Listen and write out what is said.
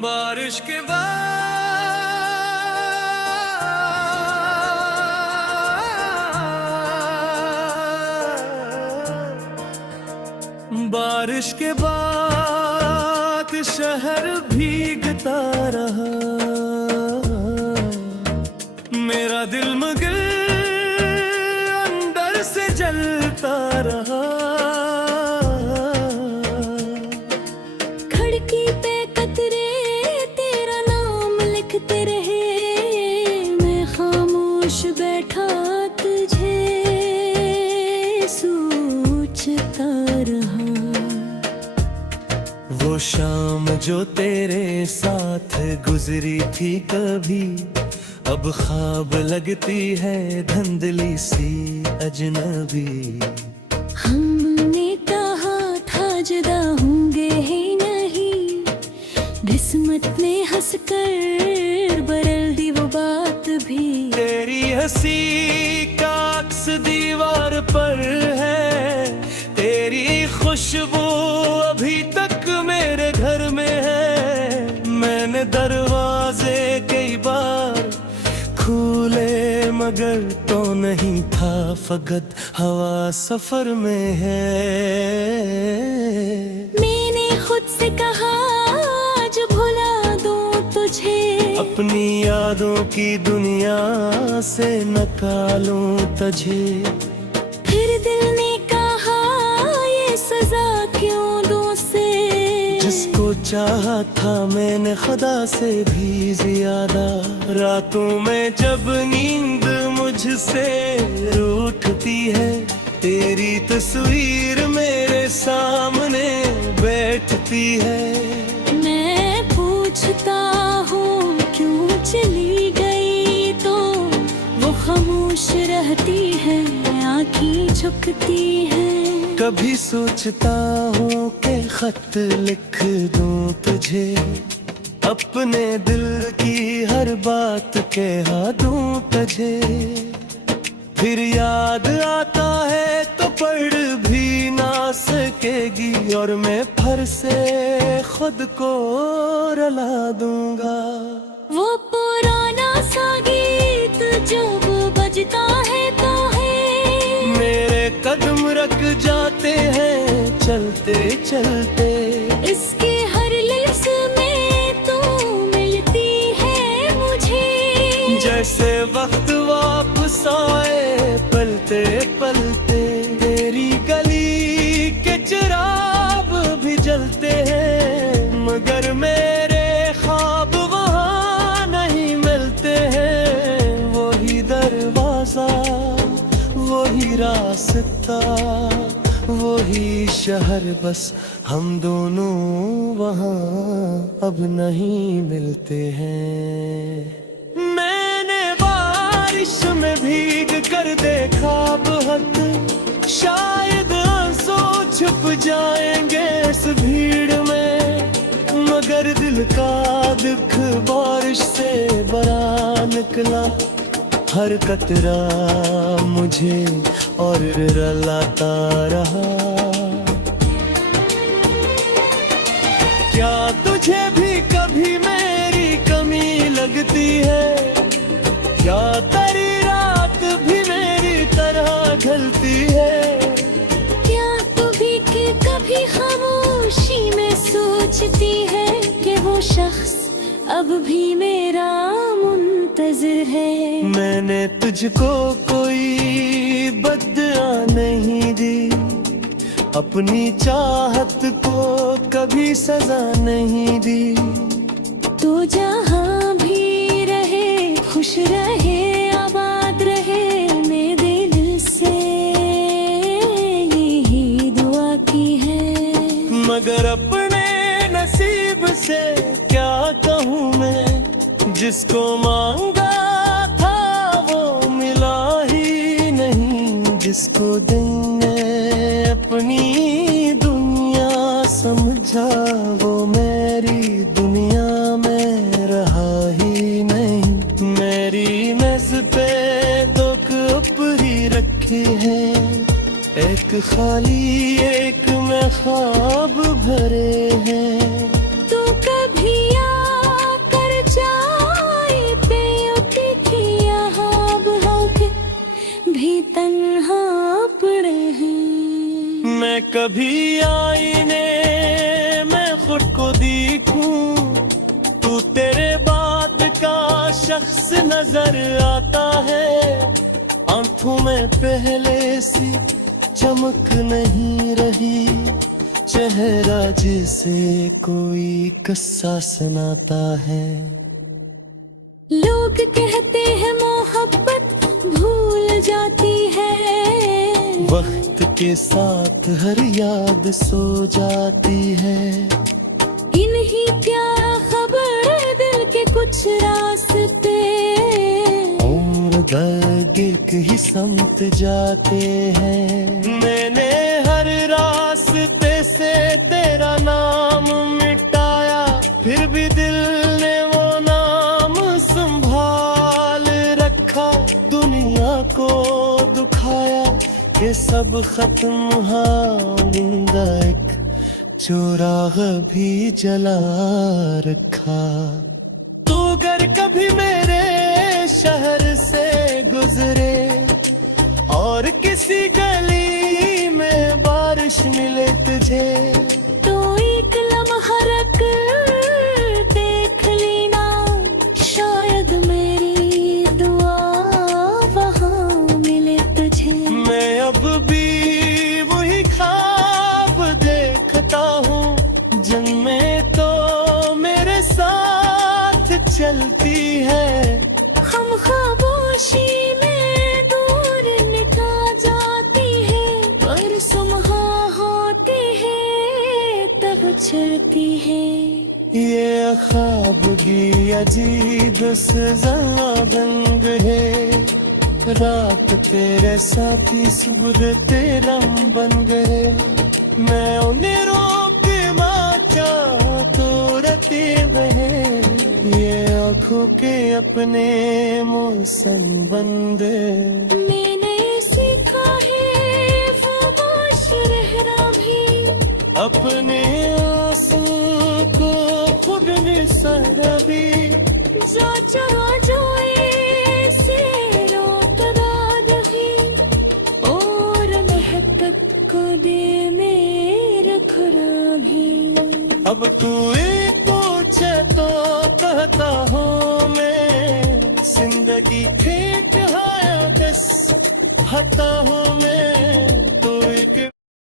बारिश के बाद बारिश के बाद शहर भीगता रहा, मेरा दिल मगर अंदर से जलता रहा। खिड़की पे कतरे तेरा नाम लिखते रहे, मैं खामोश बैठा तुझे सोचता रहा। वो शाम जो तेरे साथ गुजरी थी कभी, अब ख्वाब लगती है धुंधली सी अजनबी। हमने कहा था जुदा होंगे ही नहीं, किस्मत ने हंसकर बदल दी वो बात भी। तेरी हंसी का अक्स दीवार पर है, तेरी खुशबू अभी तक मेरे घर में है। मैंने दरवाजे कई बार खुले मगर तो नहीं था, फकत हवा सफर में है। मैंने खुद से कहा आज भुला दूं तुझे, अपनी यादों की दुनिया से निकालूं तुझे। फिर दिल ने कहा ये सजा क्यों दूं उसे, जिसको चाहा था मैंने खुदा से भी ज्यादा। रातों में जब नींद मुझसे रूठती है, तेरी तस्वीर मेरे सामने बैठती है। मैं पूछता हूँ क्यों चली गई, तो वो खामोश रहती है, आँखें झुकती है। कभी सोचता हूँ कि खत लिख दूं तुझे, अपने दिल की हर बात कह दूं तुझे। फिर याद आता है तो पढ़ भी ना सकेगी, और मैं फिर से खुद को रुला दूंगा। वो पुराना सा गीत जब बजता है तो है, मेरे कदम रख जाते हैं चलते चलते। इसके हर लफ्ज में तू मिलती है मुझे, जैसे वक्त वापस आए पलते पलते। तेरी गली के चिराग भी जलते हैं, मगर मेरे ख्वाब वहाँ नहीं मिलते हैं। वही दरवाजा, वही रास्ता, वही शहर, बस हम दोनों वहाँ अब नहीं मिलते हैं। मैंने बारिश में भीग कर देखा बहुत, शायद आंसू छुप जाएंगे इस भीड़ में, मगर दिल का दुख बारिश से बड़ा निकला। हर कतरा मुझे और रुलाता रहा। क्या तुझे भी कभी मेरी कमी लगती है, क्या तेरी रात भी मेरी तरह ढलती है। क्या तू भी कि कभी खामोशी में सोचती है कि वो शख्स अब भी मेरा मुंतज़िर है। मैंने तुझको कोई बद्दुआ नहीं दी, अपनी चाहत को कभी सजा नहीं दी। तो जहाँ भी रहे खुश रहे आबाद रहे, मेरे दिल से यही दुआ की है। मगर अपने नसीब से क्या कहूँ मैं, जिसको मांगा था वो मिला ही नहीं। जिसको दिन ने अपनी दुनिया समझा, वो मेरी दुनिया में रहा ही नहीं। मेरी मेज़ पे दो कप ही रखी है, एक खाली एक में ख्वाब भरे हैं। तू कभी मैं कभी आईने मैं खुद को देखूं, तू तेरे बाद का शख्स नजर आता है। आंखों में पहले सी चमक नहीं रही, चेहरा जिसे कोई किस्सा सुनाता है। लोग कहते हैं मोहब्बत भूल जाती है, वक्त के साथ हर याद सो जाती है। इन्हीं क्या खबर दिल के कुछ रास्ते और दर्द एक ही समत जाते हैं। मैंने हर रास्ते से तेरा नाम मिटाया, फिर भी दिल ने वो नाम संभाल रखा। दुनिया को दुखाया कि सब खत्म आइंदा एक चौराह भी जला रखा। तू अगर कभी मेरे शहर से गुजरे और किसी गली में बारिश मिले तुझे, तो एक लम्हा रख देख लेना, शायद मेरी दुआ वहाँ मिले तुझे। मैं अब भी वही ख्वाब देखता हूँ जिनमें तो मेरे साथ चलती है। हम खामोशी में दूर निकल जाती है, पर सुबह होती है तब चलती है। ये ख्वाब की अजीब सजा रंग है, रात तेरे साथी सुबह तेरा बन गए। मैं उन्हें रोक चाह तो रते रहे, ये आँखों के अपने मौसम बंदे। मैंने सीखा है खामोश रहना भी, अपने आंसू को खुद निसरा भी। जो चाहा जो ऐसे रोक दाग ही, और महकत को दे मेरे खुरा भी। अब तू एक पूछे तो कहता हूँ मैं, जिंदगी ठीक है या किस हता हूँ मैं।